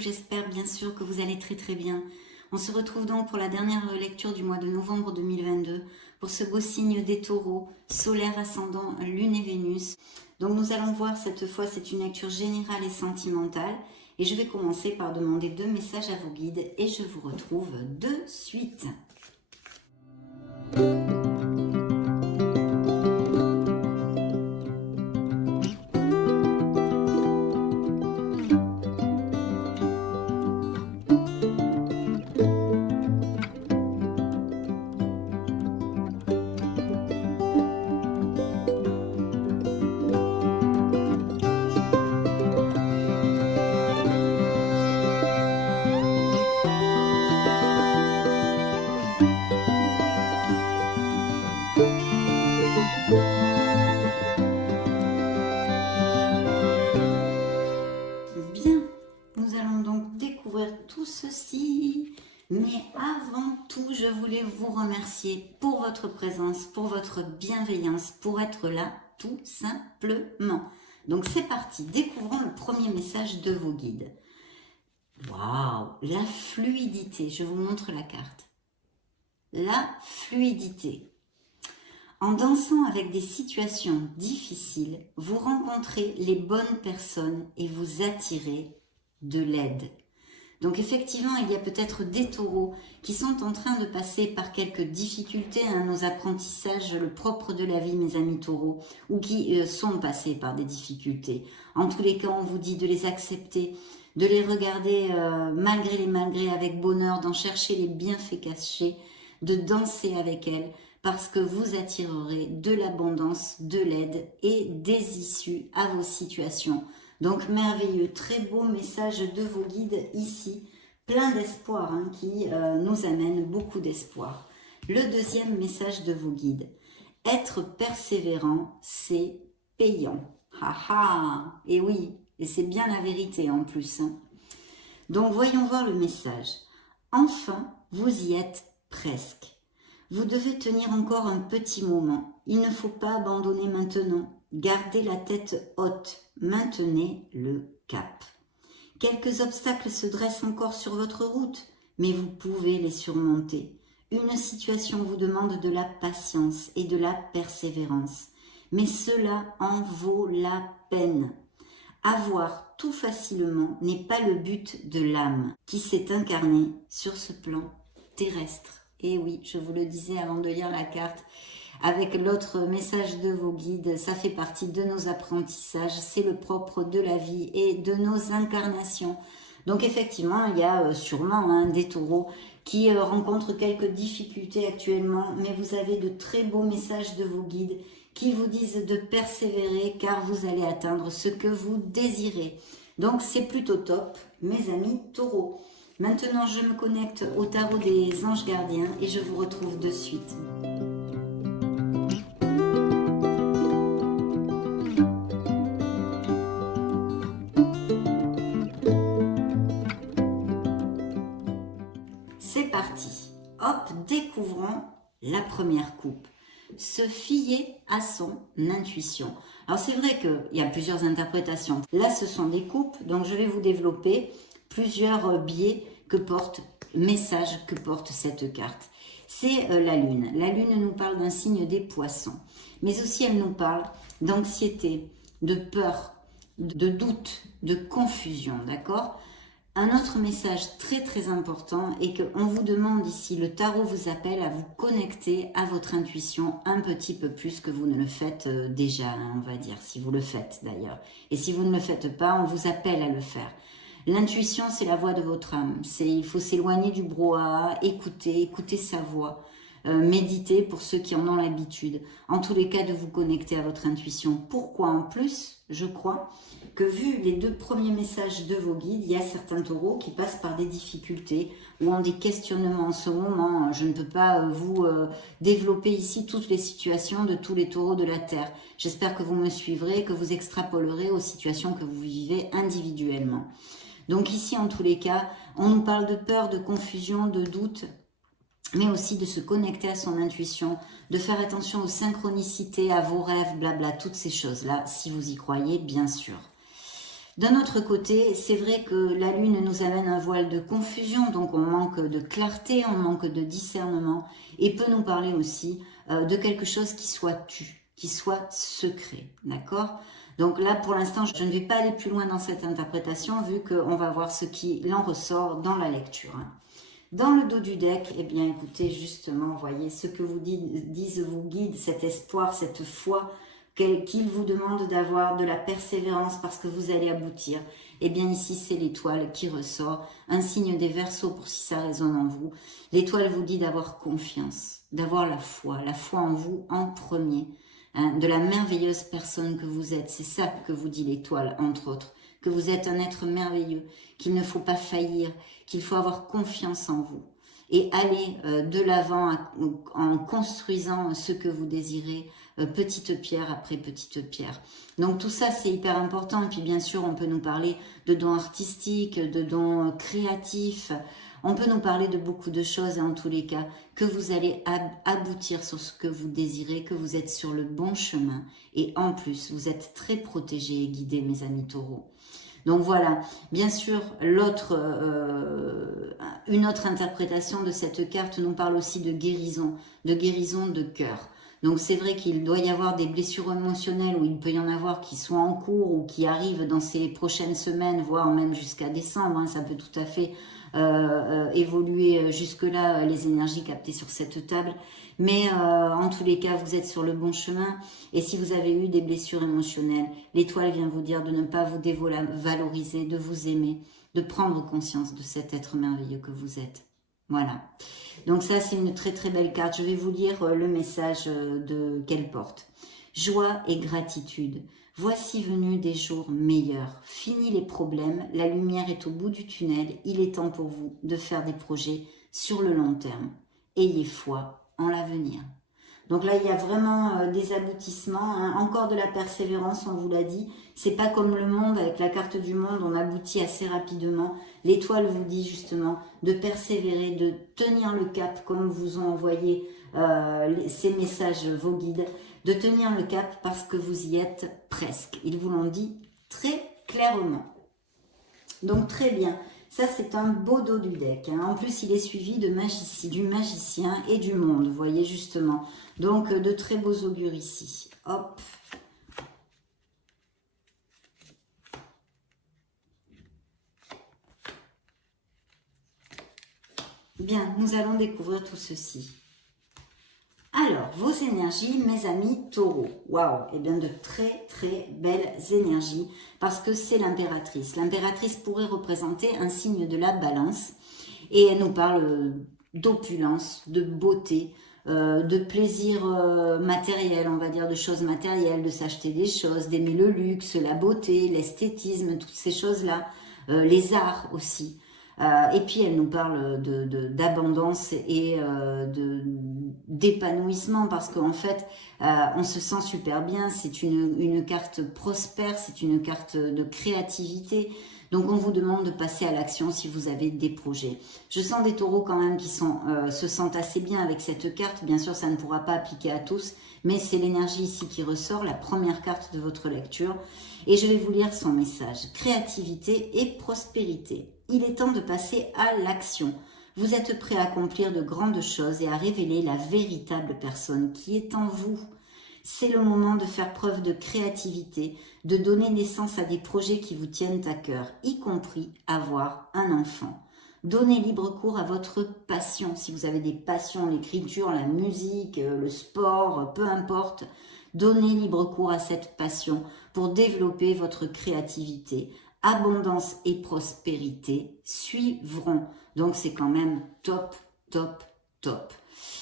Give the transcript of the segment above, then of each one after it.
j'espère bien sûr que vous allez très très bien. On se retrouve donc pour la dernière lecture du mois de novembre 2022 pour ce beau signe des taureaux, solaire ascendant, lune et Vénus. Donc nous allons voir cette fois, c'est une lecture générale et sentimentale et je vais commencer par demander 2 messages à vos guides et je vous retrouve de suite. Bien, nous allons donc découvrir tout ceci, mais avant tout, je voulais vous remercier pour votre présence, pour votre bienveillance, pour être là tout simplement. Donc c'est parti, découvrons le premier message de vos guides. Waouh, la fluidité, je vous montre la carte. La fluidité. En dansant avec des situations difficiles, vous rencontrez les bonnes personnes et vous attirez de l'aide. Donc effectivement, il y a peut-être des taureaux qui sont en train de passer par quelques difficultés, nos apprentissages, le propre de la vie, mes amis taureaux, ou qui sont passés par des difficultés. En tous les cas, on vous dit de les accepter, de les regarder malgré les malgrés avec bonheur, d'en chercher les bienfaits cachés, de danser avec elles, parce que vous attirerez de l'abondance, de l'aide et des issues à vos situations. Donc merveilleux, très beau message de vos guides ici, plein d'espoir, qui nous amène beaucoup d'espoir. Le deuxième message de vos guides, être persévérant, c'est payant. Et oui, et c'est bien la vérité en plus. Donc voyons voir le message. Enfin, vous y êtes presque. Vous devez tenir encore un petit moment. Il ne faut pas abandonner maintenant. Gardez la tête haute. Maintenez le cap. Quelques obstacles se dressent encore sur votre route, mais vous pouvez les surmonter. Une situation vous demande de la patience et de la persévérance, mais cela en vaut la peine. Avoir tout facilement n'est pas le but de l'âme qui s'est incarnée sur ce plan terrestre. Et oui, je vous le disais avant de lire la carte, avec l'autre message de vos guides, ça fait partie de nos apprentissages, c'est le propre de la vie et de nos incarnations. Donc effectivement, il y a sûrement des taureaux qui rencontrent quelques difficultés actuellement, mais vous avez de très beaux messages de vos guides qui vous disent de persévérer car vous allez atteindre ce que vous désirez. Donc c'est plutôt top, mes amis taureaux. Maintenant, je me connecte au tarot des anges gardiens et je vous retrouve de suite. C'est parti. Hop, découvrons la première coupe. Se fier à son intuition. Alors c'est vrai qu'il y a plusieurs interprétations. Là, ce sont des coupes, donc je vais vous développer plusieurs biais messages que porte cette carte. C'est la lune. La lune nous parle d'un signe des poissons, mais aussi elle nous parle d'anxiété, de peur, de doute, de confusion, d'accord ? Un autre message très très important est qu'on vous demande ici, le tarot vous appelle à vous connecter à votre intuition un petit peu plus que vous ne le faites déjà, on va dire, si vous le faites d'ailleurs. Et si vous ne le faites pas, on vous appelle à le faire. L'intuition, c'est la voix de votre âme. Il faut s'éloigner du brouhaha, écouter sa voix, méditer pour ceux qui en ont l'habitude. En tous les cas, de vous connecter à votre intuition. Pourquoi en plus, je crois que vu les 2 premiers messages de vos guides, il y a certains taureaux qui passent par des difficultés ou ont des questionnements en ce moment. Je ne peux pas vous développer ici toutes les situations de tous les taureaux de la Terre. J'espère que vous me suivrez, que vous extrapolerez aux situations que vous vivez individuellement. Donc ici, en tous les cas, on nous parle de peur, de confusion, de doute, mais aussi de se connecter à son intuition, de faire attention aux synchronicités, à vos rêves, blabla, toutes ces choses-là, si vous y croyez, bien sûr. D'un autre côté, c'est vrai que la lune nous amène un voile de confusion, donc on manque de clarté, on manque de discernement, et peut nous parler aussi de quelque chose qui soit tu, qui soit secret, d'accord? Donc là, pour l'instant, je ne vais pas aller plus loin dans cette interprétation, vu qu'on va voir ce qui en ressort dans la lecture. Dans le dos du deck, eh bien écoutez, justement, voyez ce que vous disent vos guides, cet espoir, cette foi, qu'ils vous demandent d'avoir de la persévérance parce que vous allez aboutir. Eh bien ici, c'est l'étoile qui ressort, un signe des Verseaux pour si ça résonne en vous. L'étoile vous dit d'avoir confiance, d'avoir la foi en vous en premier, hein, de la merveilleuse personne que vous êtes. C'est ça que vous dit l'étoile, entre autres, que vous êtes un être merveilleux, qu'il ne faut pas faillir, qu'il faut avoir confiance en vous et aller de l'avant en construisant ce que vous désirez, petite pierre après petite pierre. Donc tout ça, c'est hyper important. Et puis bien sûr, on peut nous parler de dons artistiques, de dons créatifs. On peut nous parler de beaucoup de choses et en tous les cas, que vous allez aboutir sur ce que vous désirez, que vous êtes sur le bon chemin. Et en plus, vous êtes très protégés et guidés, mes amis taureaux. Donc voilà, bien sûr, une autre interprétation de cette carte nous parle aussi de guérison de cœur. Donc c'est vrai qu'il doit y avoir des blessures émotionnelles ou il peut y en avoir qui sont en cours ou qui arrivent dans ces prochaines semaines, voire même jusqu'à décembre. Hein, ça peut tout à fait évoluer jusque-là, les énergies captées sur cette table. Mais en tous les cas, vous êtes sur le bon chemin. Et si vous avez eu des blessures émotionnelles, l'étoile vient vous dire de ne pas vous dévaloriser, de vous aimer, de prendre conscience de cet être merveilleux que vous êtes. Voilà. Donc ça, c'est une très très belle carte. Je vais vous lire le message qu'elle porte. Joie et gratitude. Voici venus des jours meilleurs. Fini les problèmes, la lumière est au bout du tunnel. Il est temps pour vous de faire des projets sur le long terme. Ayez foi en l'avenir. Donc là, il y a vraiment des aboutissements, hein. Encore de la persévérance, on vous l'a dit. C'est pas comme le monde, avec la carte du monde, on aboutit assez rapidement. L'étoile vous dit justement de persévérer, de tenir le cap, comme vous ont envoyé ces messages, vos guides, de tenir le cap parce que vous y êtes presque. Ils vous l'ont dit très clairement. Donc très bien. Ça, c'est un beau dos du deck. Hein. En plus, il est suivi du magicien et du monde, vous voyez justement. Donc, de très beaux augures ici. Hop. Bien, nous allons découvrir tout ceci. Alors, vos énergies, mes amis taureaux. Waouh, et bien de très très belles énergies parce que c'est l'impératrice. L'impératrice pourrait représenter un signe de la balance et elle nous parle d'opulence, de beauté, de plaisir matériel, on va dire, de choses matérielles, de s'acheter des choses, d'aimer le luxe, la beauté, l'esthétisme, toutes ces choses-là, les arts aussi. Et puis elle nous parle d'abondance et d'épanouissement parce qu'en fait on se sent super bien, c'est une carte prospère, c'est une carte de créativité. Donc on vous demande de passer à l'action si vous avez des projets. Je sens des taureaux quand même qui se sentent assez bien avec cette carte. Bien sûr ça ne pourra pas appliquer à tous, mais c'est l'énergie ici qui ressort, la première carte de votre lecture. Et je vais vous lire son message. Créativité et prospérité. Il est temps de passer à l'action. Vous êtes prêt à accomplir de grandes choses et à révéler la véritable personne qui est en vous. C'est le moment de faire preuve de créativité, de donner naissance à des projets qui vous tiennent à cœur, y compris avoir un enfant. Donnez libre cours à votre passion. Si vous avez des passions, l'écriture, la musique, le sport, peu importe, donnez libre cours à cette passion pour développer votre créativité. Abondance et prospérité suivront. Donc c'est quand même top, top, top.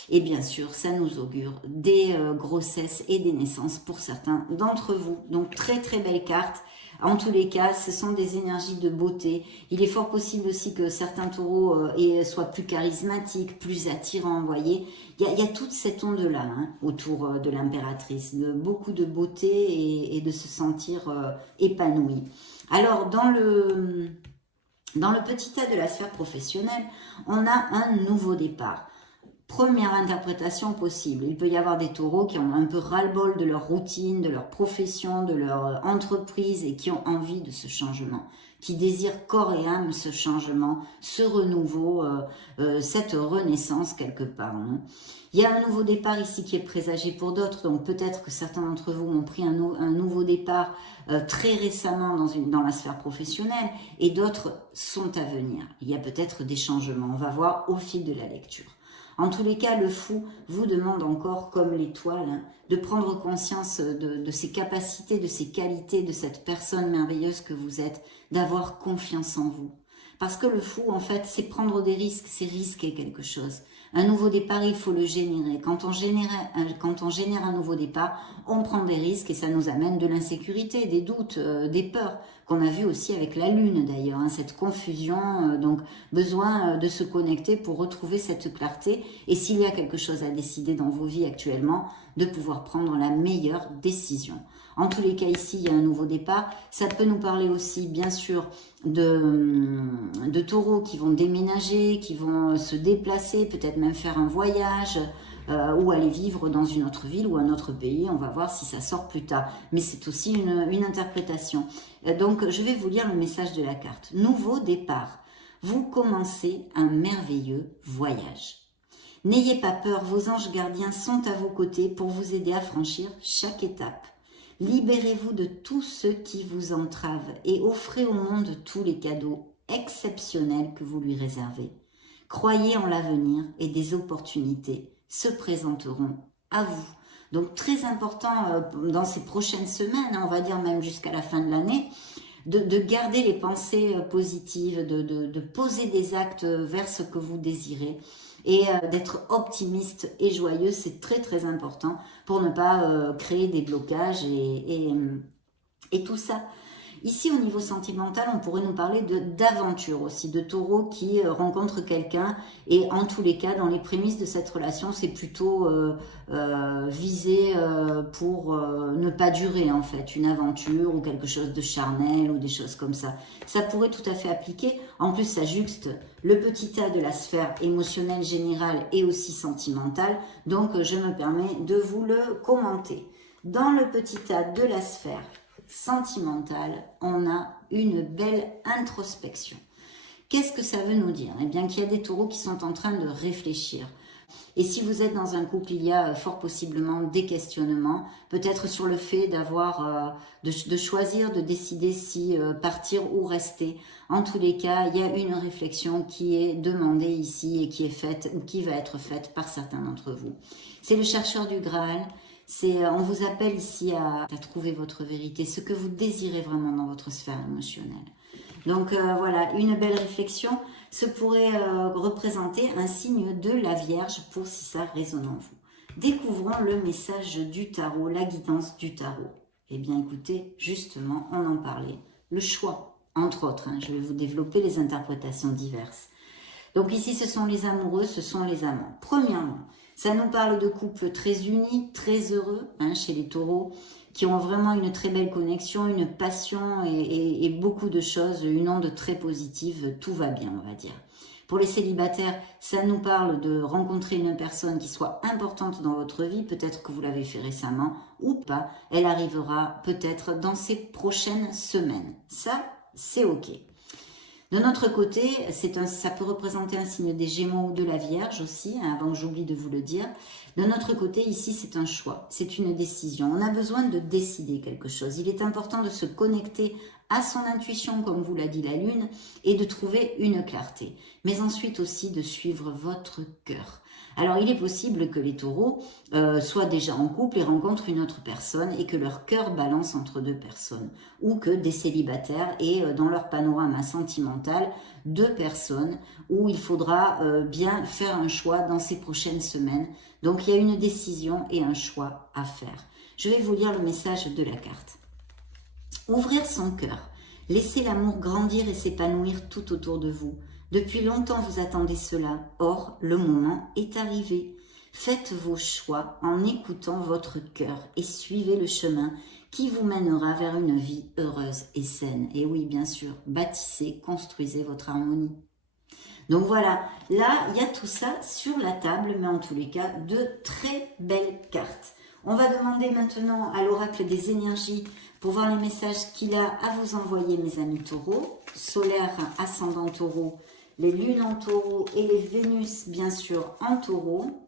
Et bien sûr, ça nous augure des grossesses et des naissances pour certains d'entre vous. Donc très très belle carte. En tous les cas, ce sont des énergies de beauté. Il est fort possible aussi que certains taureaux soient plus charismatiques, plus attirants, vous voyez. Il y a toute cette onde-là hein, autour de l'impératrice, de beaucoup de beauté et de se sentir épanoui. Alors, dans le petit tas de la sphère professionnelle, on a un nouveau départ. Première interprétation possible. Il peut y avoir des taureaux qui ont un peu ras-le-bol de leur routine, de leur profession, de leur entreprise et qui ont envie de ce changement, qui désirent corps et âme ce changement, ce renouveau, cette renaissance quelque part. Hein. Il y a un nouveau départ ici qui est présagé pour d'autres, donc peut-être que certains d'entre vous ont pris un nouveau départ très récemment dans la sphère professionnelle et d'autres sont à venir. Il y a peut-être des changements, on va voir au fil de la lecture. En tous les cas, le fou vous demande encore, comme l'étoile, hein, de prendre conscience de ses capacités, de ses qualités, de cette personne merveilleuse que vous êtes, d'avoir confiance en vous. Parce que le fou, en fait, c'est prendre des risques, c'est risquer quelque chose. Un nouveau départ, il faut le générer. Quand on génère un nouveau départ, on prend des risques et ça nous amène de l'insécurité, des doutes, des peurs, qu'on a vu aussi avec la lune d'ailleurs, hein, cette confusion, donc besoin de se connecter pour retrouver cette clarté. Et s'il y a quelque chose à décider dans vos vies actuellement, de pouvoir prendre la meilleure décision. En tous les cas, ici, il y a un nouveau départ. Ça peut nous parler aussi, bien sûr, de taureaux qui vont déménager, qui vont se déplacer, peut-être même faire un voyage ou aller vivre dans une autre ville ou un autre pays. On va voir si ça sort plus tard. Mais c'est aussi une interprétation. Donc, je vais vous lire le message de la carte. Nouveau départ. Vous commencez un merveilleux voyage. N'ayez pas peur, vos anges gardiens sont à vos côtés pour vous aider à franchir chaque étape. Libérez-vous de tout ce qui vous entrave et offrez au monde tous les cadeaux exceptionnels que vous lui réservez. Croyez en l'avenir et des opportunités se présenteront à vous. Donc très important dans ces prochaines semaines, on va dire même jusqu'à la fin de l'année, de garder les pensées positives, de poser des actes vers ce que vous désirez. Et d'être optimiste et joyeux, c'est très très important pour ne pas créer des blocages et tout ça. Ici, au niveau sentimental, on pourrait nous parler d'aventure aussi, de taureaux qui rencontrent quelqu'un. Et en tous les cas, dans les prémices de cette relation, c'est plutôt visé pour ne pas durer, en fait, une aventure ou quelque chose de charnel ou des choses comme ça. Ça pourrait tout à fait appliquer. En plus, ça juxte le petit A de la sphère émotionnelle générale et aussi sentimentale. Donc, je me permets de vous le commenter. Dans le petit A de la sphère sentimentale, on a une belle introspection. Qu'est-ce que ça veut nous dire? Eh bien qu'il y a des taureaux qui sont en train de réfléchir. Et si vous êtes dans un couple, il y a fort possiblement des questionnements, peut-être sur le fait d'avoir, de choisir, de décider si partir ou rester. En tous les cas, il y a une réflexion qui est demandée ici et qui est faite ou qui va être faite par certains d'entre vous. C'est le chercheur du Graal. On vous appelle ici à trouver votre vérité, ce que vous désirez vraiment dans votre sphère émotionnelle. Donc voilà, une belle réflexion. Se pourrait représenter un signe de la Vierge pour si ça résonne en vous. Découvrons le message du tarot, la guidance du tarot. Eh bien écoutez, justement, on en parlait. Le choix, entre autres. Je vais vous développer les interprétations diverses. Donc ici, ce sont les amoureux, ce sont les amants. Premièrement, ça nous parle de couples très unis, très heureux chez les taureaux, qui ont vraiment une très belle connexion, une passion et beaucoup de choses, une onde très positive, tout va bien, on va dire. Pour les célibataires, ça nous parle de rencontrer une personne qui soit importante dans votre vie, peut-être que vous l'avez fait récemment ou pas, elle arrivera peut-être dans ces prochaines semaines. Ça, c'est ok. De notre côté, ça peut représenter un signe des Gémeaux ou de la Vierge aussi, avant que j'oublie de vous le dire. De notre côté, ici, c'est un choix, c'est une décision. On a besoin de décider quelque chose. Il est important de se connecter à son intuition, comme vous l'a dit la Lune, et de trouver une clarté. Mais ensuite aussi de suivre votre cœur. Alors, il est possible que les taureaux soient déjà en couple et rencontrent une autre personne et que leur cœur balance entre deux personnes. Ou que des célibataires aient dans leur panorama sentimental deux personnes où il faudra bien faire un choix dans ces prochaines semaines. Donc, il y a une décision et un choix à faire. Je vais vous lire le message de la carte. Ouvrir son cœur. Laissez l'amour grandir et s'épanouir tout autour de vous. Depuis longtemps, vous attendez cela. Or, le moment est arrivé. Faites vos choix en écoutant votre cœur et suivez le chemin qui vous mènera vers une vie heureuse et saine. Et oui, bien sûr, bâtissez, construisez votre harmonie. Donc voilà, là, il y a tout ça sur la table, mais en tous les cas, de très belles cartes. On va demander maintenant à l'oracle des énergies pour voir les messages qu'il a à vous envoyer, mes amis taureaux, solaire, ascendant taureau, les lunes en taureau et les Vénus, bien sûr, en taureau,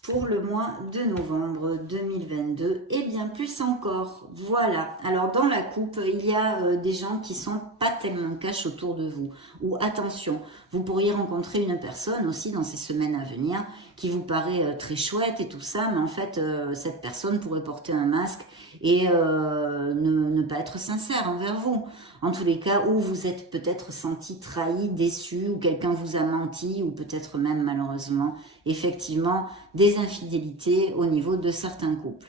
pour le mois de novembre 2022 et bien plus encore. Voilà, alors dans la coupe, il y a des gens qui sont pas tellement cash autour de vous. Ou attention, vous pourriez rencontrer une personne aussi dans ces semaines à venir qui vous paraît très chouette et tout ça, mais en fait, cette personne pourrait porter un masque et ne pas être sincère envers vous. En tous les cas, où vous êtes peut-être senti trahi, déçu, ou quelqu'un vous a menti, ou peut-être même malheureusement, effectivement, des infidélités au niveau de certains couples.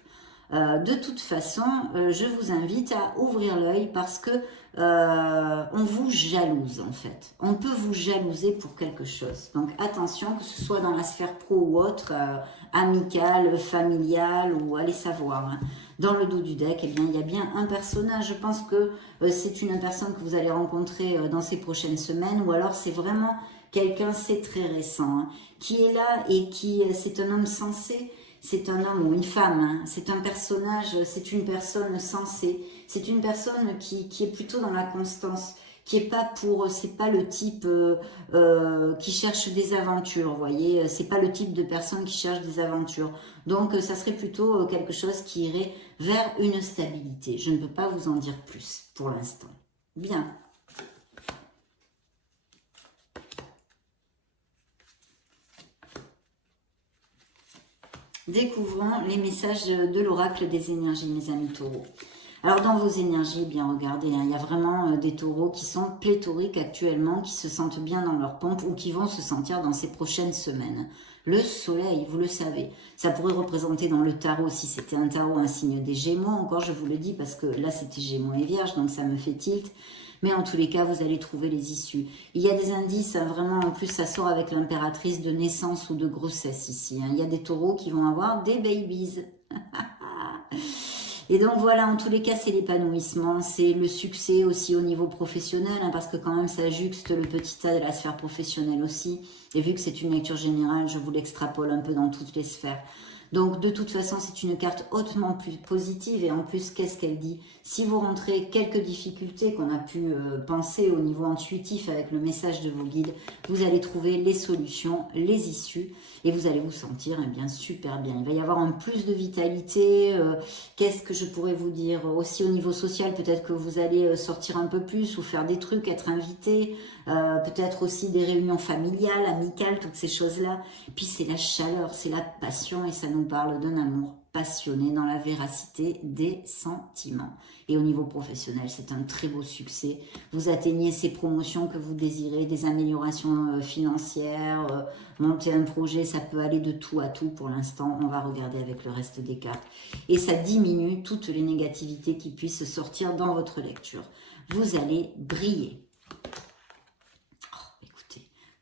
De toute façon, je vous invite à ouvrir l'œil parce que on vous jalouse en fait. On peut vous jalouser pour quelque chose. Donc attention, que ce soit dans la sphère pro ou autre, amicale, familiale ou allez savoir. Hein. Dans le dos du deck, eh bien, il y a bien un personnage. Je pense que c'est une personne que vous allez rencontrer dans ces prochaines semaines ou alors c'est vraiment quelqu'un, c'est très récent, hein, qui est là et qui, c'est un homme sensé. C'est un homme ou une femme, hein. C'est un personnage, c'est une personne sensée, c'est une personne qui est plutôt dans la constance, qui est pas pour, c'est pas le type qui cherche des aventures, vous voyez, c'est pas le type de personne qui cherche des aventures. Donc ça serait plutôt quelque chose qui irait vers une stabilité. Je ne peux pas vous en dire plus pour l'instant. Bien. Découvrons les messages de l'oracle des énergies, mes amis taureaux. Alors, dans vos énergies, bien regardez, hein, il y a vraiment des taureaux qui sont pléthoriques actuellement, qui se sentent bien dans leur pompe ou qui vont se sentir dans ces prochaines semaines. Le soleil, vous le savez, ça pourrait représenter dans le tarot, si c'était un tarot, un signe des Gémeaux, encore je vous le dis, parce que là c'était Gémeaux et Vierge, donc ça me fait tilt. Mais en tous les cas, vous allez trouver les issues. Il y a des indices, hein, vraiment, en plus, ça sort avec l'impératrice de naissance ou de grossesse ici. Hein. Il y a des taureaux qui vont avoir des babies. Et donc voilà, en tous les cas, c'est l'épanouissement, c'est le succès aussi au niveau professionnel, hein, parce que quand même, ça juxte le petit tas de la sphère professionnelle aussi. Et vu que c'est une lecture générale, je vous l'extrapole un peu dans toutes les sphères. Donc, de toute façon, c'est une carte hautement plus positive. Et en plus, qu'est-ce qu'elle dit? Si vous rentrez quelques difficultés qu'on a pu penser au niveau intuitif avec le message de vos guides, vous allez trouver les solutions, les issues. Et vous allez vous sentir bien super bien. Il va y avoir un plus de vitalité. Qu'est-ce que je pourrais vous dire? Aussi au niveau social, peut-être que vous allez sortir un peu plus ou faire des trucs, être invité. Peut-être aussi des réunions familiales, amicales, toutes ces choses-là. Puis c'est la chaleur, c'est la passion et ça nous parle d'un amour passionné dans la véracité des sentiments. Et au niveau professionnel, c'est un très beau succès. Vous atteignez ces promotions que vous désirez, des améliorations financières, monter un projet, ça peut aller de tout à tout pour l'instant. On va regarder avec le reste des cartes. Et ça diminue toutes les négativités qui puissent sortir dans votre lecture. Vous allez briller.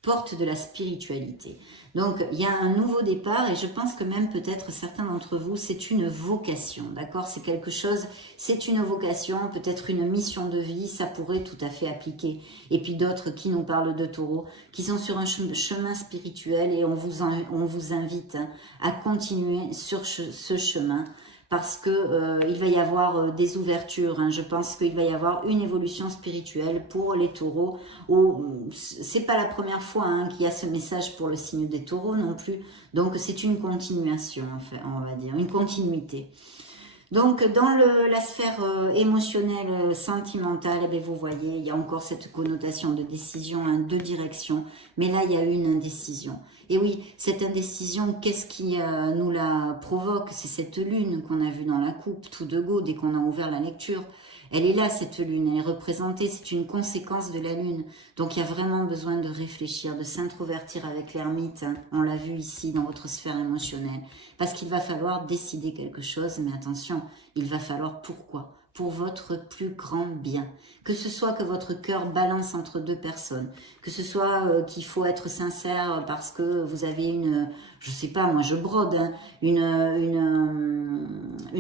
Porte de la spiritualité. Donc, il y a un nouveau départ et je pense que même peut-être certains d'entre vous, c'est une vocation, d'accord? C'est quelque chose, c'est une vocation, peut-être une mission de vie, ça pourrait tout à fait appliquer. Et puis d'autres qui nous parlent de taureaux, qui sont sur un chemin spirituel et on vous invite hein, à continuer sur ce chemin. Parce que il va y avoir des ouvertures. Hein. Je pense qu'il va y avoir une évolution spirituelle pour les taureaux. C'est pas la première fois hein, qu'il y a ce message pour le signe des taureaux non plus. Donc c'est une continuation, enfin, on va dire, une continuité. Donc dans la sphère émotionnelle, sentimentale, eh bien, vous voyez, il y a encore cette connotation de décision, hein, de direction. Mais là, il y a une indécision. Et oui, cette indécision, qu'est-ce qui nous la provoque? C'est cette lune qu'on a vue dans la coupe, tout de go, dès qu'on a ouvert la lecture. Elle est là, cette lune, elle est représentée, c'est une conséquence de la lune. Donc il y a vraiment besoin de réfléchir, de s'introvertir avec l'ermite. Hein. On l'a vu ici dans votre sphère émotionnelle. Parce qu'il va falloir décider quelque chose, mais attention, il va falloir pourquoi? pour votre plus grand bien. Que ce soit que votre cœur balance entre deux personnes, que ce soit qu'il faut être sincère parce que vous avez une, je sais pas, moi je brode, hein, une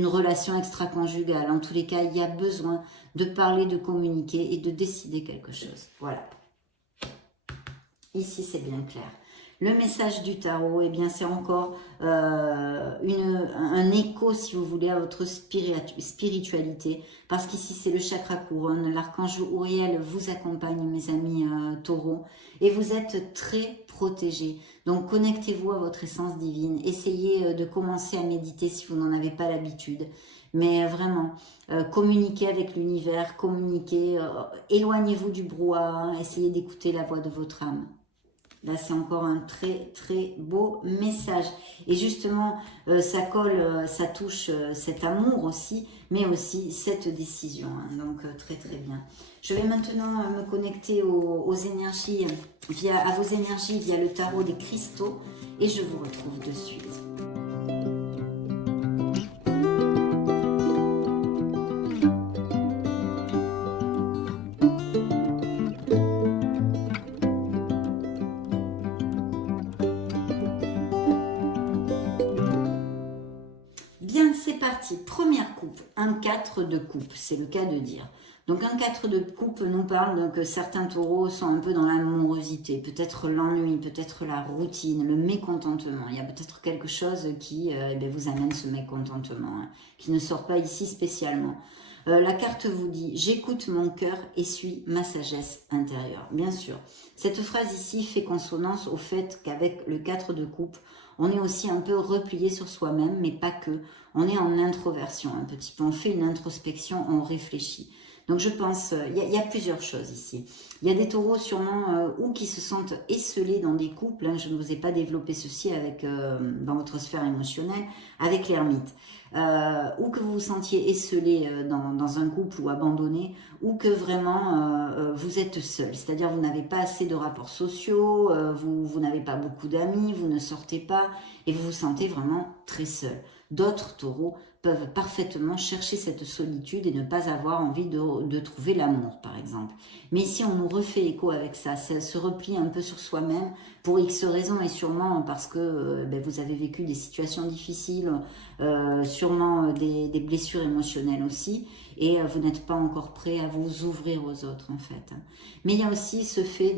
relation extra-conjugale. En tous les cas, il y a besoin de parler, de communiquer et de décider quelque chose. Voilà. Ici, c'est bien clair. Le message du tarot, eh bien, c'est encore un écho, si vous voulez, à votre spiritualité. Parce qu'ici, c'est le chakra couronne. L'archange Uriel vous accompagne, mes amis taureaux. Et vous êtes très protégés. Donc, connectez-vous à votre essence divine. Essayez de commencer à méditer si vous n'en avez pas l'habitude. Mais vraiment, communiquez avec l'univers, communiquez, éloignez-vous du brouhaha, essayez d'écouter la voix de votre âme. Là, c'est encore un très, très beau message. Et justement, ça colle, ça touche cet amour aussi, mais aussi cette décision. Hein. Donc, très, très bien. Je vais maintenant me connecter aux énergies, à vos énergies via le tarot des cristaux. Et je vous retrouve de suite. Première coupe, un 4 de coupe, c'est le cas de dire. Donc un 4 de coupe nous parle que certains taureaux sont un peu dans l'amorosité, peut-être l'ennui, peut-être la routine, le mécontentement. Il y a peut-être quelque chose qui vous amène ce mécontentement, hein, qui ne sort pas ici spécialement. La carte vous dit « J'écoute mon cœur et suis ma sagesse intérieure ». Bien sûr, cette phrase ici fait consonance au fait qu'avec le 4 de coupe, on est aussi un peu replié sur soi-même, mais pas que. On est en introversion un petit peu, on fait une introspection, on réfléchit. Donc je pense, il y a plusieurs choses ici. Il y a des taureaux sûrement ou qui se sentent esselés dans des couples, hein, je ne vous ai pas développé ceci avec, dans votre sphère émotionnelle, avec l'ermite. Ou que vous vous sentiez esselé dans un couple ou abandonné, ou que vraiment vous êtes seul, c'est-à-dire vous n'avez pas assez de rapports sociaux, vous n'avez pas beaucoup d'amis, vous ne sortez pas et vous vous sentez vraiment très seul. D'autres taureaux peuvent parfaitement chercher cette solitude et ne pas avoir envie de trouver l'amour, par exemple. Mais ici, on nous refait écho avec ça, se replie un peu sur soi-même pour X raisons et sûrement parce que vous avez vécu des situations difficiles, sûrement des blessures émotionnelles aussi, et vous n'êtes pas encore prêt à vous ouvrir aux autres, en fait. Mais il y a aussi ce fait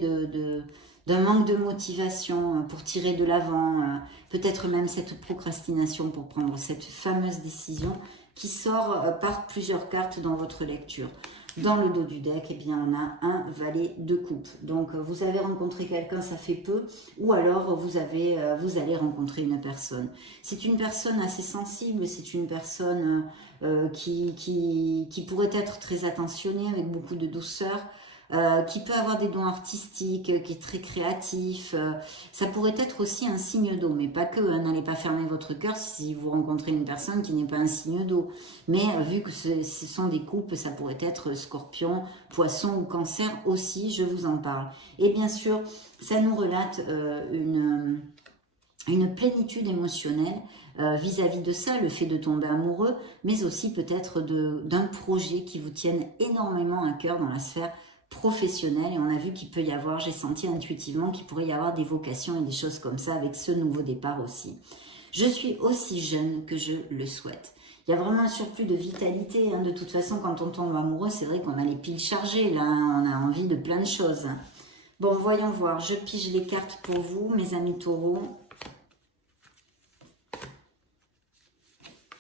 d'un manque de motivation pour tirer de l'avant, peut-être même cette procrastination pour prendre cette fameuse décision qui sort par plusieurs cartes dans votre lecture. Dans le dos du deck, eh bien, on a un valet de coupe. Donc, vous avez rencontré quelqu'un, ça fait peu, ou alors vous allez rencontrer une personne. C'est une personne assez sensible, c'est une personne qui pourrait être très attentionnée, avec beaucoup de douceur, qui peut avoir des dons artistiques, qui est très créatif. Ça pourrait être aussi un signe d'eau, mais pas que. Hein, n'allez pas fermer votre cœur si vous rencontrez une personne qui n'est pas un signe d'eau. Mais vu que ce sont des coupes, ça pourrait être scorpion, poisson ou cancer aussi, je vous en parle. Et bien sûr, ça nous relate une plénitude émotionnelle vis-à-vis de ça, le fait de tomber amoureux, mais aussi peut-être d'un projet qui vous tienne énormément à cœur dans la sphère professionnelle. Et on a vu qu'il peut y avoir, j'ai senti intuitivement qu'il pourrait y avoir des vocations et des choses comme ça avec ce nouveau départ aussi. Je suis aussi jeune que je le souhaite. Il y a vraiment un surplus de vitalité. Hein. De toute façon, quand on tombe amoureux, c'est vrai qu'on a les piles chargées. Là, on a envie de plein de choses. Bon, voyons voir. Je pige les cartes pour vous, mes amis taureaux.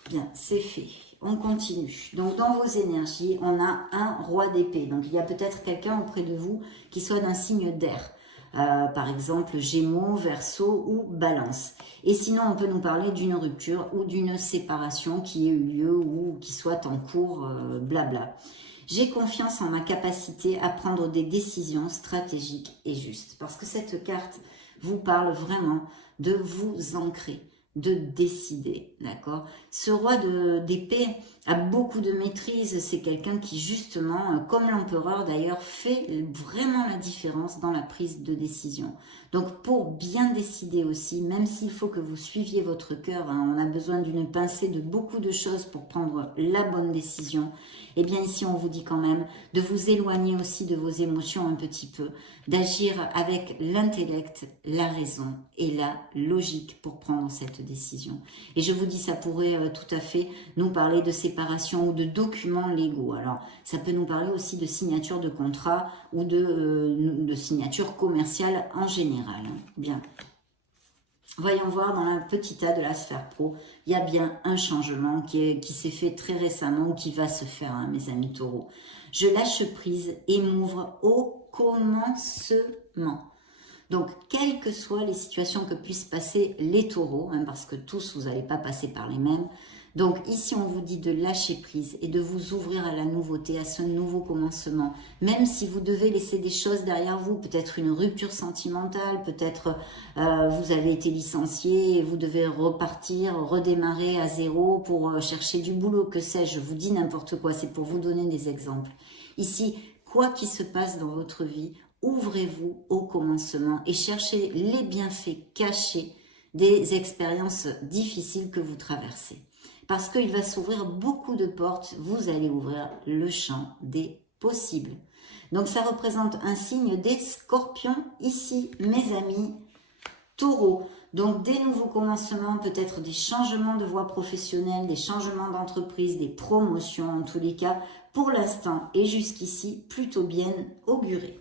Bien, c'est fait. On continue. Donc, dans vos énergies, on a un roi d'épée. Donc, il y a peut-être quelqu'un auprès de vous qui soit d'un signe d'air. Par exemple, Gémeaux, Verseau ou Balance. Et sinon, on peut nous parler d'une rupture ou d'une séparation qui ait eu lieu ou qui soit en cours, blabla. J'ai confiance en ma capacité à prendre des décisions stratégiques et justes. Parce que cette carte vous parle vraiment de vous ancrer, de décider, d'accord. Ce roi d'épée a beaucoup de maîtrise. C'est quelqu'un qui justement, comme l'empereur d'ailleurs, fait vraiment la différence dans la prise de décision. Donc pour bien décider aussi, même s'il faut que vous suiviez votre cœur, hein, on a besoin d'une pincée de beaucoup de choses pour prendre la bonne décision. Et bien ici on vous dit quand même de vous éloigner aussi de vos émotions un petit peu, d'agir avec l'intellect, la raison et la logique pour prendre cette décision. Et je vous dis, ça pourrait tout à fait nous parler de séparation ou de documents légaux. Alors ça peut nous parler aussi de signature de contrat ou de signature commerciale en général. Bien. Voyons voir dans le petit tas de la sphère pro, il y a bien un changement qui s'est fait très récemment ou qui va se faire, hein, mes amis taureaux. Je lâche prise et m'ouvre au commencement. Donc, quelles que soient les situations que puissent passer les taureaux, hein, parce que tous, vous n'allez pas passer par les mêmes. Donc, ici, on vous dit de lâcher prise et de vous ouvrir à la nouveauté, à ce nouveau commencement. Même si vous devez laisser des choses derrière vous, peut-être une rupture sentimentale, peut-être vous avez été licencié et vous devez repartir, redémarrer à zéro pour chercher du boulot, que sais-je, je vous dis n'importe quoi, c'est pour vous donner des exemples. Ici, quoi qu'il se passe dans votre vie, ouvrez-vous au commencement et cherchez les bienfaits cachés des expériences difficiles que vous traversez. Parce qu'il va s'ouvrir beaucoup de portes, vous allez ouvrir le champ des possibles. Donc ça représente un signe des scorpions ici, mes amis taureaux. Donc des nouveaux commencements, peut-être des changements de voie professionnelle, des changements d'entreprise, des promotions en tous les cas, pour l'instant et jusqu'ici, plutôt bien auguré.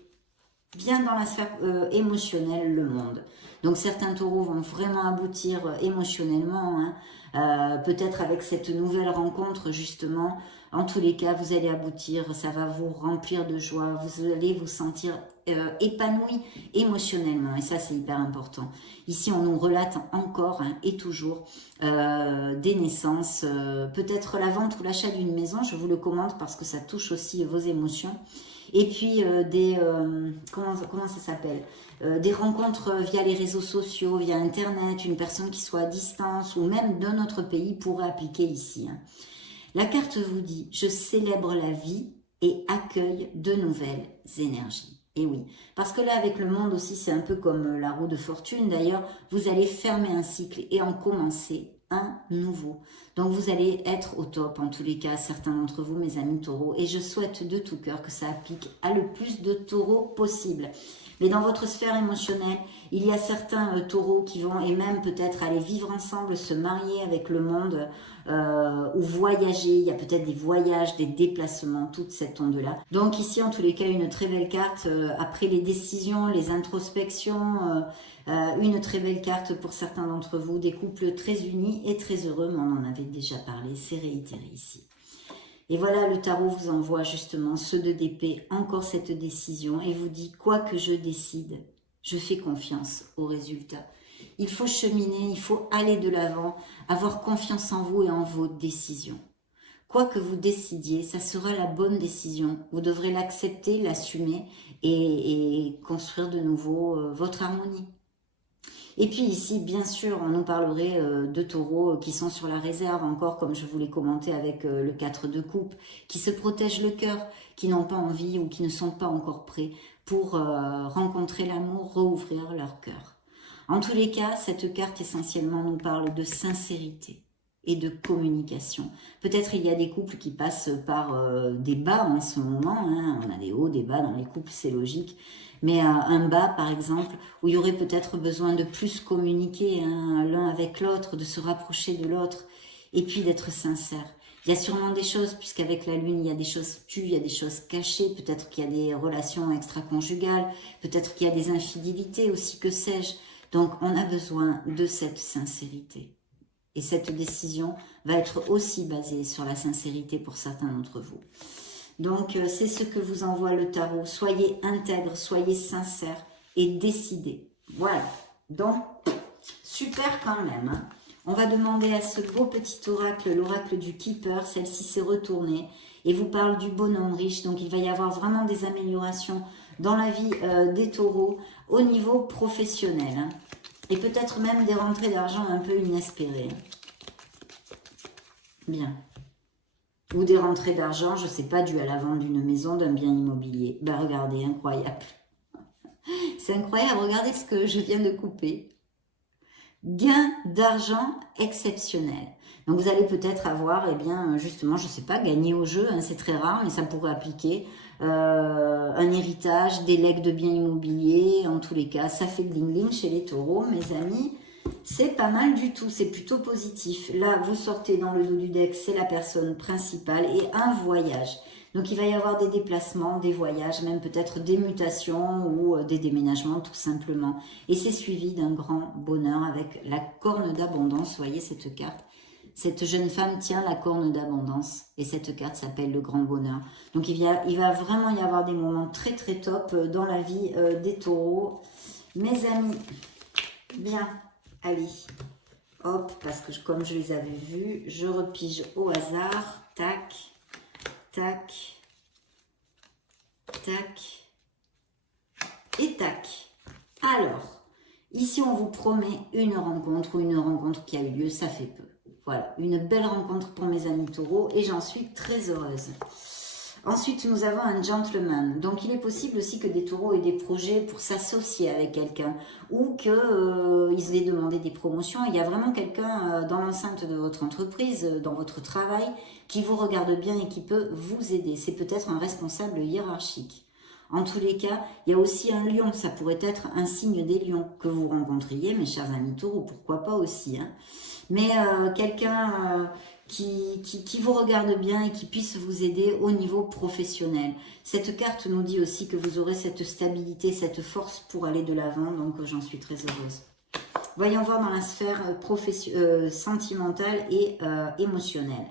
Bien dans la sphère émotionnelle, le monde. Donc certains taureaux vont vraiment aboutir émotionnellement, hein, peut-être avec cette nouvelle rencontre justement. En tous les cas, vous allez aboutir, ça va vous remplir de joie, vous allez vous sentir épanoui émotionnellement et ça c'est hyper important. Ici on nous relate encore, hein, et toujours des naissances, peut-être la vente ou l'achat d'une maison, je vous le commente parce que ça touche aussi vos émotions. Et puis comment ça s'appelle, des rencontres via les réseaux sociaux, via internet, une personne qui soit à distance ou même d'un autre pays pourrait appliquer ici, hein. La carte vous dit, je célèbre la vie et accueille de nouvelles énergies. Et oui, parce que là avec le monde aussi c'est un peu comme la roue de fortune d'ailleurs, vous allez fermer un cycle et en commencer un nouveau. Donc vous allez être au top en tous les cas, certains d'entre vous mes amis taureaux, et je souhaite de tout cœur que ça applique à le plus de taureaux possible. Mais dans votre sphère émotionnelle, il y a certains taureaux qui vont, et même peut-être aller vivre ensemble, se marier avec le monde, ou voyager. Il y a peut-être des voyages, des déplacements, toute cette onde-là. Donc ici, en tous les cas, une très belle carte. Après les décisions, les introspections, une très belle carte pour certains d'entre vous. Des couples très unis et très heureux, mais on en avait déjà parlé, c'est réitéré ici. Et voilà, le tarot vous envoie justement ce 2 d'épée, encore cette décision, et vous dit, quoi que je décide, je fais confiance au résultat. Il faut cheminer, il faut aller de l'avant, avoir confiance en vous et en vos décisions. Quoi que vous décidiez, ça sera la bonne décision. Vous devrez l'accepter, l'assumer et construire de nouveau votre harmonie. Et puis ici, bien sûr, on nous parlerait de taureaux qui sont sur la réserve, encore comme je vous l'ai commenté avec le 4 de coupe, qui se protègent le cœur, qui n'ont pas envie ou qui ne sont pas encore prêts pour rencontrer l'amour, rouvrir leur cœur. En tous les cas, cette carte essentiellement nous parle de sincérité et de communication. Peut-être il y a des couples qui passent par des bas en ce moment, hein. On a des hauts, des bas dans les couples, c'est logique. Mais un bas, par exemple, où il y aurait peut-être besoin de plus communiquer, hein, l'un avec l'autre, de se rapprocher de l'autre, et puis d'être sincère. Il y a sûrement des choses, puisqu'avec la lune, il y a des choses tues, il y a des choses cachées, peut-être qu'il y a des relations extra-conjugales, peut-être qu'il y a des infidélités aussi, que sais-je. Donc, on a besoin de cette sincérité. Et cette décision va être aussi basée sur la sincérité pour certains d'entre vous. Donc, c'est ce que vous envoie le tarot. Soyez intègre, soyez sincère et décidez. Voilà. Donc, super quand même, hein. On va demander à ce beau petit oracle, l'oracle du Keeper. Celle-ci s'est retournée et vous parle du bonhomme riche. Donc, il va y avoir vraiment des améliorations dans la vie des taureaux au niveau professionnel, hein. Et peut-être même des rentrées d'argent un peu inespérées. Bien. Ou des rentrées d'argent, je ne sais pas, dues à la vente d'une maison, d'un bien immobilier. Ben regardez, incroyable. C'est incroyable, regardez ce que je viens de couper. Gain d'argent exceptionnel. Donc vous allez peut-être avoir, eh bien, justement, je ne sais pas, gagner au jeu, hein, c'est très rare, mais ça pourrait appliquer un héritage, des legs de biens immobiliers, en tous les cas, ça fait bling-bling chez les taureaux, mes amis. C'est pas mal du tout, c'est plutôt positif. Là, vous sortez dans le dos du deck, c'est la personne principale et un voyage. Donc, il va y avoir des déplacements, des voyages, même peut-être des mutations ou des déménagements tout simplement. Et c'est suivi d'un grand bonheur avec la corne d'abondance. Vous voyez cette carte? Cette jeune femme tient la corne d'abondance et cette carte s'appelle le grand bonheur. Donc, il va vraiment y avoir des moments très très top dans la vie des taureaux. Mes amis, bien, allez, hop, parce que comme je les avais vus, je repige au hasard, tac, tac, tac, et tac. Alors, ici on vous promet une rencontre ou une rencontre qui a eu lieu, ça fait peu. Voilà, une belle rencontre pour mes amis taureaux et j'en suis très heureuse. Ensuite, nous avons un gentleman. Donc, il est possible aussi que des taureaux aient des projets pour s'associer avec quelqu'un ou qu'ils aient demandé des promotions. Il y a vraiment quelqu'un dans l'enceinte de votre entreprise, dans votre travail, qui vous regarde bien et qui peut vous aider. C'est peut-être un responsable hiérarchique. En tous les cas, il y a aussi un lion. Ça pourrait être un signe des lions que vous rencontriez, mes chers amis taureaux. Pourquoi pas aussi, hein. Mais quelqu'un qui vous regarde bien et qui puisse vous aider au niveau professionnel. Cette carte nous dit aussi que vous aurez cette stabilité, cette force pour aller de l'avant, donc j'en suis très heureuse. Voyons voir dans la sphère sentimentale et émotionnelle.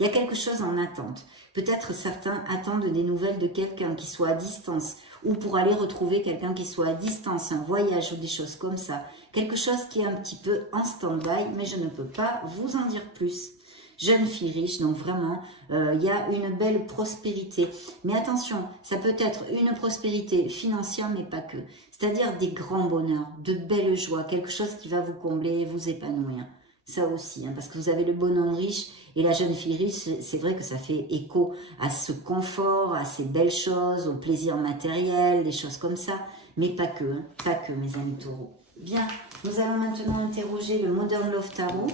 Il y a quelque chose en attente. Peut-être certains attendent des nouvelles de quelqu'un qui soit à distance ou pour aller retrouver quelqu'un qui soit à distance, un voyage ou des choses comme ça. Quelque chose qui est un petit peu en stand-by, mais je ne peux pas vous en dire plus. Jeune fille riche, donc vraiment, il y a une belle prospérité. Mais attention, ça peut être une prospérité financière, mais pas que. C'est-à-dire des grands bonheurs, de belles joies, quelque chose qui va vous combler et vous épanouir. Ça aussi, hein, parce que vous avez le bonhomme riche et la jeune fille riche, c'est vrai que ça fait écho à ce confort, à ces belles choses, au plaisir matériel, des choses comme ça. Mais pas que, hein, pas que, mes amis taureaux. Bien, nous allons maintenant interroger le Modern Love Tarot.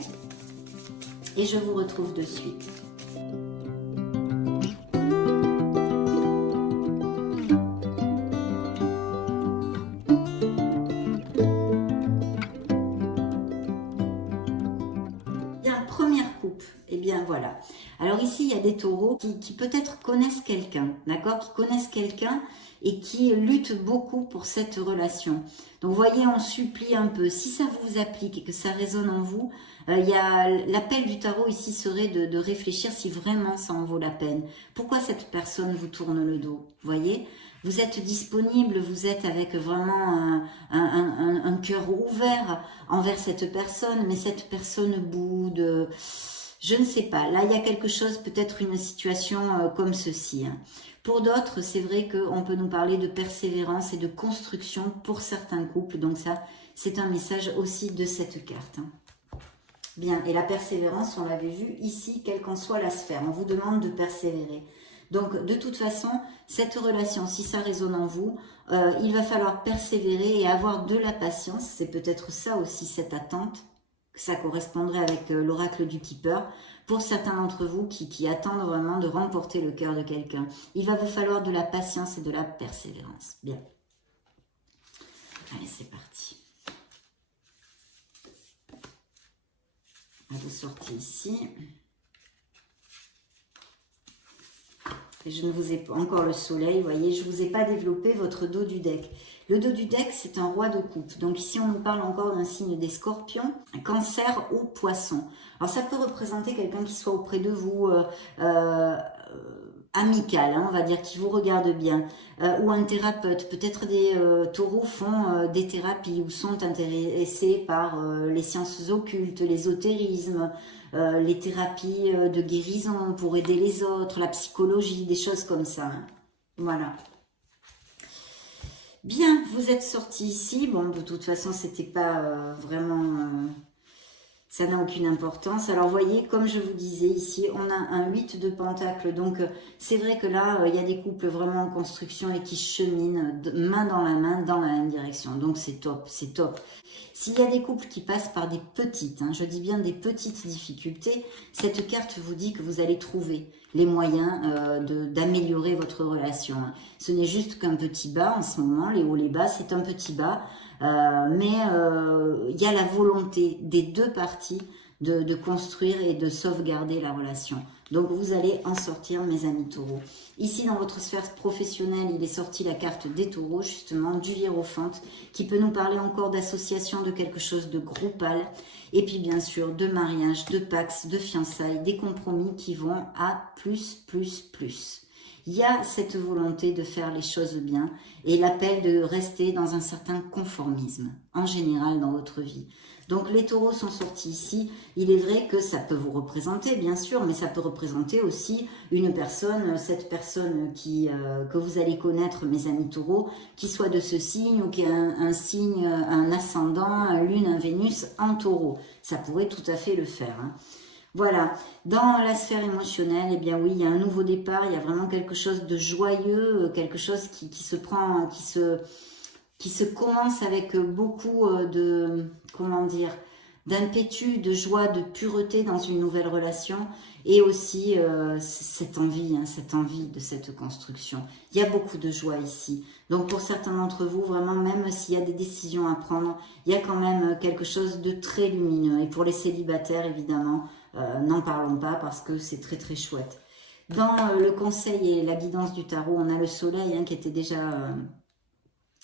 Et je vous retrouve de suite. Bien, première coupe. Eh bien, voilà. Alors ici, il y a des taureaux qui peut-être connaissent quelqu'un, d'accord? Qui connaissent quelqu'un et qui luttent beaucoup pour cette relation. Donc, vous voyez, on supplie un peu. Si ça vous applique et que ça résonne en vous, il y a l'appel du tarot ici serait de réfléchir si vraiment ça en vaut la peine. Pourquoi cette personne vous tourne le dos? Vous voyez? Vous êtes disponible, vous êtes avec vraiment un cœur ouvert envers cette personne, mais cette personne boude. Je ne sais pas. Là, il y a quelque chose, peut-être une situation comme ceci. Hein. Pour d'autres, c'est vrai qu'on peut nous parler de persévérance et de construction pour certains couples. Donc ça, c'est un message aussi de cette carte. Hein. Bien, et la persévérance, on l'avait vu ici, quelle qu'en soit la sphère. On vous demande de persévérer. Donc, de toute façon, cette relation, si ça résonne en vous, il va falloir persévérer et avoir de la patience. C'est peut-être ça aussi, cette attente. Ça correspondrait avec l'oracle du Keeper. Pour certains d'entre vous qui attendent vraiment de remporter le cœur de quelqu'un, il va vous falloir de la patience et de la persévérance. Bien. Allez, c'est parti. Vous sortez ici. Et je ne vous ai pas encore le soleil, vous voyez, je ne vous ai pas développé votre dos du deck. Le dos du deck, c'est un roi de coupe. Donc ici, on nous parle encore d'un signe des scorpions, cancer ou poisson. Alors ça peut représenter quelqu'un qui soit auprès de vous, amical, hein, on va dire, qui vous regarde bien, ou un thérapeute. Peut-être des taureaux font des thérapies ou sont intéressés par les sciences occultes, l'ésotérisme, les thérapies de guérison pour aider les autres, la psychologie, des choses comme ça. Hein. Voilà. Bien, vous êtes sortis ici. Bon, de toute façon, c'était pas vraiment Ça n'a aucune importance. Alors, voyez, comme je vous disais ici, on a un 8 de pentacles. Donc, c'est vrai que là, il y a des couples vraiment en construction et qui cheminent main dans la main dans la même direction. Donc, c'est top, c'est top. S'il y a des couples qui passent par des petites, je dis bien des petites difficultés, cette carte vous dit que vous allez trouver les moyens d'améliorer votre relation. Ce n'est juste qu'un petit bas en ce moment, les hauts, les bas, c'est un petit bas. Mais il y a la volonté des deux parties de construire et de sauvegarder la relation. Donc vous allez en sortir, mes amis taureaux. Ici, dans votre sphère professionnelle, il est sorti la carte des taureaux, justement, du hiérophante, qui peut nous parler encore d'association, de quelque chose de groupal. Et puis, bien sûr, de mariage, de pax, de fiançailles, des compromis qui vont à plus, plus, plus. Il y a cette volonté de faire les choses bien et l'appel de rester dans un certain conformisme, en général dans votre vie. Donc les taureaux sont sortis ici. Il est vrai que ça peut vous représenter, bien sûr, mais ça peut représenter aussi une personne, cette personne que vous allez connaître, mes amis taureaux, qui soit de ce signe ou qui a un signe, un ascendant, un lune, un Vénus en taureau. Ça pourrait tout à fait le faire. Voilà, dans la sphère émotionnelle, eh bien oui, il y a un nouveau départ, il y a vraiment quelque chose de joyeux, quelque chose qui se commence avec beaucoup comment dire, d'impétu, de joie, de pureté dans une nouvelle relation et aussi cette envie de cette construction. Il y a beaucoup de joie ici. Donc pour certains d'entre vous, vraiment, même s'il y a des décisions à prendre, il y a quand même quelque chose de très lumineux. Et pour les célibataires, évidemment, n'en parlons pas parce que c'est très très chouette. Dans le conseil et la guidance du tarot, on a le soleil qui était déjà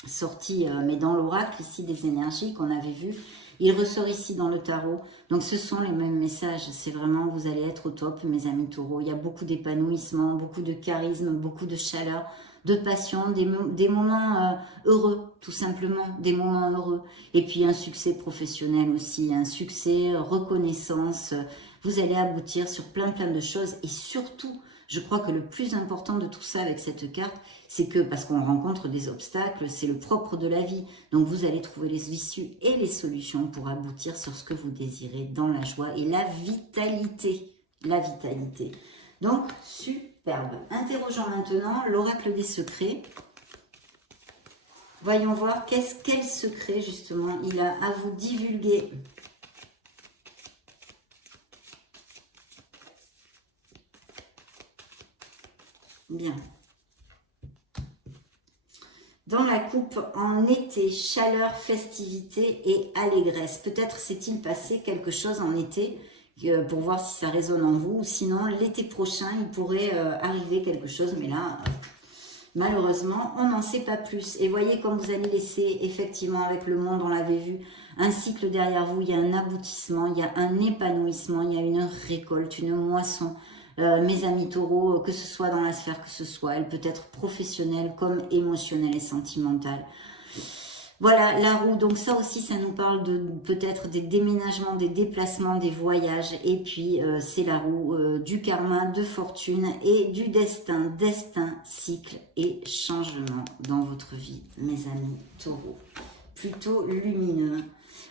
sorti, mais dans l'oracle ici des énergies qu'on avait vu. Il ressort ici dans le tarot. Donc ce sont les mêmes messages. C'est vraiment, vous allez être au top, mes amis taureaux. Il y a beaucoup d'épanouissement, beaucoup de charisme, beaucoup de chaleur, de passion, des moments heureux, tout simplement, des moments heureux. Et puis un succès professionnel aussi, un succès, reconnaissance. Vous allez aboutir sur plein de choses. Et surtout, je crois que le plus important de tout ça avec cette carte, c'est que, parce qu'on rencontre des obstacles, c'est le propre de la vie. Donc vous allez trouver les issues et les solutions pour aboutir sur ce que vous désirez dans la joie et la vitalité. La vitalité. Donc, superbe. Interrogeons maintenant l'oracle des secrets. Voyons voir quel secret, justement, il a à vous divulguer. Bien. Dans la coupe en été, chaleur, festivité et allégresse. Peut-être s'est-il passé quelque chose en été pour voir si ça résonne en vous. Ou sinon, l'été prochain, il pourrait arriver quelque chose. Mais là, malheureusement, on n'en sait pas plus. Et voyez comme vous allez laisser, effectivement, avec le monde, on l'avait vu, un cycle derrière vous. Il y a un aboutissement, il y a un épanouissement, il y a une récolte, une moisson. Mes amis taureaux, que ce soit dans la sphère que ce soit, elle peut être professionnelle comme émotionnelle et sentimentale. Voilà, la roue, donc ça aussi, ça nous parle de peut-être des déménagements, des déplacements, des voyages. Et puis, c'est la roue du karma, de fortune et du destin. Destin, cycle et changement dans votre vie, mes amis taureaux. Plutôt lumineux.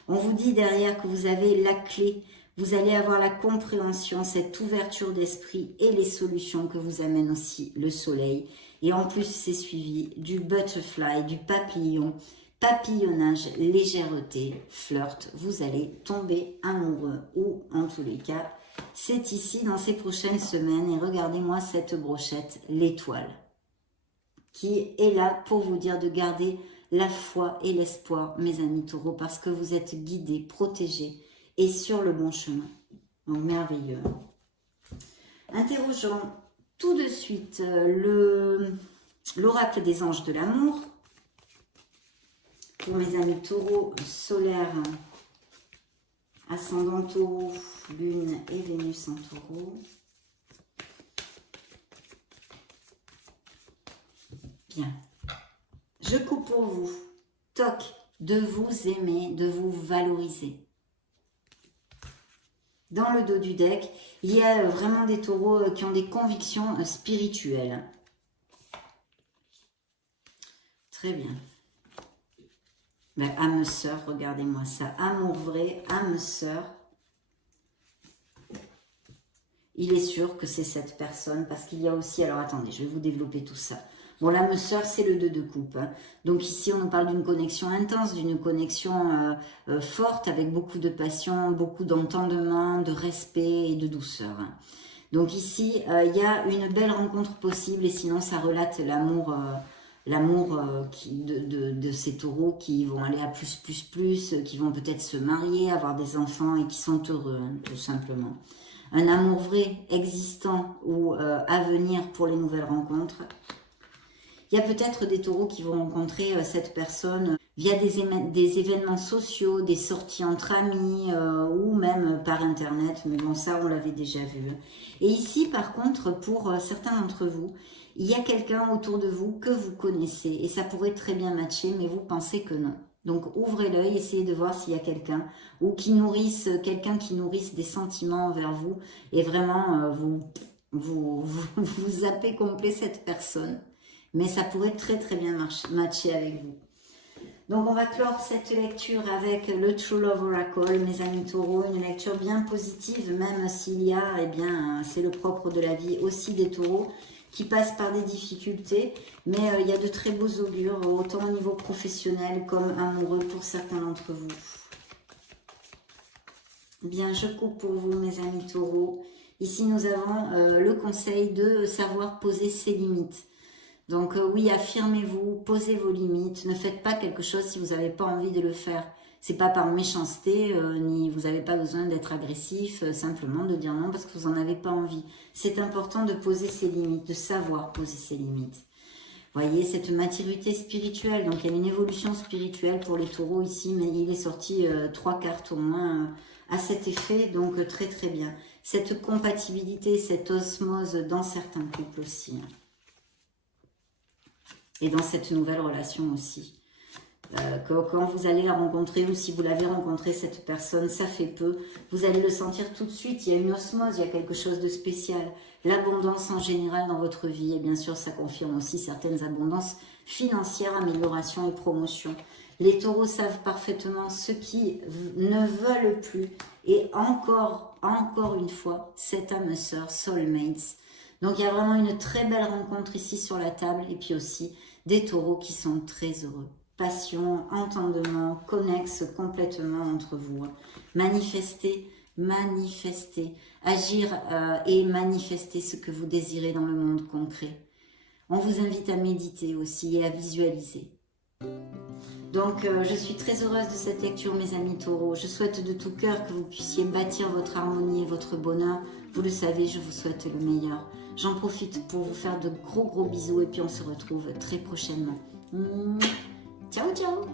On vous dit derrière que vous avez la clé. Vous allez avoir la compréhension, cette ouverture d'esprit et les solutions que vous amène aussi le soleil. Et en plus, c'est suivi du butterfly, du papillon, papillonnage, légèreté, flirt. Vous allez tomber amoureux ou en tous les cas, c'est ici dans ces prochaines semaines. Et regardez-moi cette brochette, l'étoile, qui est là pour vous dire de garder la foi et l'espoir, mes amis taureaux, parce que vous êtes guidés, protégés, et sur le bon chemin. Donc merveilleux. Interrogeons tout de suite l'oracle des anges de l'amour. Pour mes amis taureaux, solaire, ascendant taureau, lune et Vénus en taureau. Bien. Je coupe pour vous. Toc, de vous aimer, de vous valoriser. Dans le dos du deck, il y a vraiment des taureaux qui ont des convictions spirituelles. Très bien. Ben, âme sœur, regardez-moi ça. Amour vrai, âme sœur. il est sûr que c'est cette personne, parce qu'il y a aussi, alors attendez, je vais vous développer tout ça. Bon, l'âme sœur, c'est le 2 de coupe. Hein. Donc ici, on nous parle d'une connexion intense, d'une connexion forte, avec beaucoup de passion, beaucoup d'entendement, de respect et de douceur. Hein. Donc ici, il y a une belle rencontre possible, et sinon, ça relate l'amour de ces taureaux qui vont aller à plus, qui vont peut-être se marier, avoir des enfants et qui sont heureux, hein, tout simplement. Un amour vrai, existant ou à venir pour les nouvelles rencontres. Il y a peut-être des taureaux qui vont rencontrer cette personne via des événements sociaux, des sorties entre amis ou même par internet. Mais bon, ça, on l'avait déjà vu. Et ici, par contre, pour certains d'entre vous, il y a quelqu'un autour de vous que vous connaissez. Et ça pourrait très bien matcher, mais vous pensez que non. Donc, ouvrez l'œil, essayez de voir s'il y a quelqu'un ou quelqu'un qui nourrisse des sentiments envers vous. Et vraiment, vous zappez complet cette personne. Mais ça pourrait très bien matcher avec vous. Donc on va clore cette lecture avec le True Love Oracle, mes amis taureaux, une lecture bien positive, même s'il y a, eh bien, c'est le propre de la vie, aussi des taureaux qui passent par des difficultés, mais il y a de très beaux augures, autant au niveau professionnel comme amoureux pour certains d'entre vous. Bien, je coupe pour vous, mes amis taureaux. Ici, nous avons le conseil de savoir poser ses limites. Donc oui, affirmez-vous, posez vos limites, ne faites pas quelque chose si vous n'avez pas envie de le faire. C'est pas par méchanceté, ni vous n'avez pas besoin d'être agressif, simplement de dire non parce que vous n'en avez pas envie. C'est important de poser ses limites, de savoir poser ses limites. Voyez, cette maturité spirituelle, donc il y a une évolution spirituelle pour les taureaux ici, mais il est sorti 3 cartes au moins à cet effet, donc très bien. Cette compatibilité, cette osmose dans certains couples aussi. Et dans cette nouvelle relation aussi. Quand vous allez la rencontrer ou si vous l'avez rencontré, cette personne, ça fait peu. Vous allez le sentir tout de suite. Il y a une osmose, il y a quelque chose de spécial. L'abondance en général dans votre vie. Et bien sûr, ça confirme aussi certaines abondances financières, amélioration et promotion. Les taureaux savent parfaitement ce qui ne veulent plus. Et encore une fois, cette âme sœur, soulmates. Donc il y a vraiment une très belle rencontre ici sur la table. Et puis aussi des taureaux qui sont très heureux. Passion, entendement, connexes complètement entre vous. Manifestez, agir et manifester ce que vous désirez dans le monde concret. On vous invite à méditer aussi et à visualiser. Donc, je suis très heureuse de cette lecture, mes amis taureaux. Je souhaite de tout cœur que vous puissiez bâtir votre harmonie et votre bonheur. Vous le savez, je vous souhaite le meilleur. J'en profite pour vous faire de gros bisous et puis on se retrouve très prochainement. Ciao, ciao!